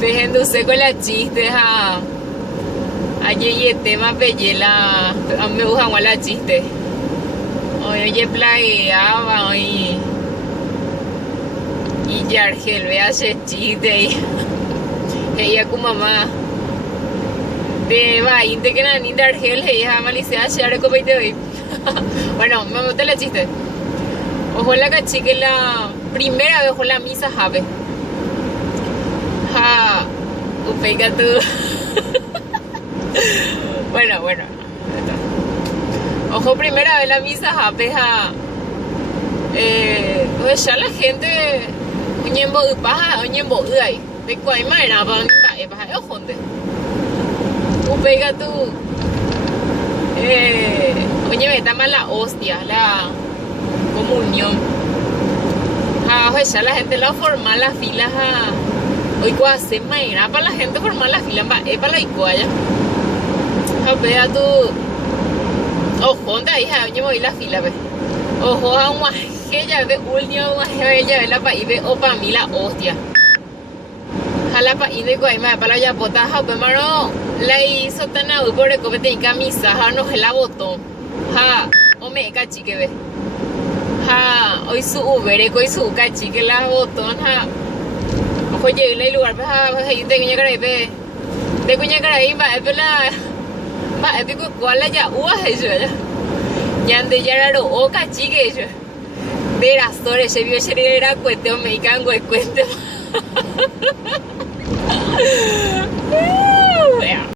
Dejándose con las chistes a Yeye tema peyela. A mí me gustan más las chistes. Oye, plagueaba hoy. Y Yargel ve hace chiste y ella con mamá. De vainte que nanin de Argel, ella malicia share copeite hoy. Bueno, me gusta la chiste. Ojo la cachique la primera vez ojo la misa jave. Ja, upeiga tú. Bueno. Ojo, primera vez la misa jave, ja. Pues ya la gente uñembo upaja, uñembo uay. De cuál manera van a paja, ojonde. Upeiga tú. Oye, me está mal la hostia, la comunión. Pues ya la gente la forma las filas hoy cuando hace manera para la gente formar las filas para la iguaya. Vea tú. Ojo, de ahí ya me voy la fila, ve. Ojo, a un que ya ve último, ya ve la país, ve o para mí la hostia. Jala país de guayma para la yapota, pues mano, la hizo tan a por el copete y camisa, no se la botó. O me cachique, ve. Hoy su Uber, hoy su cachique la botón, ojo, llegué al lugar, de cuña caray, ve. De cuña caray, va, es pico cuál ya eso ya. Ya ande ya raro o cachique eso. De las torres se vio ese era cuento mexicano cuento.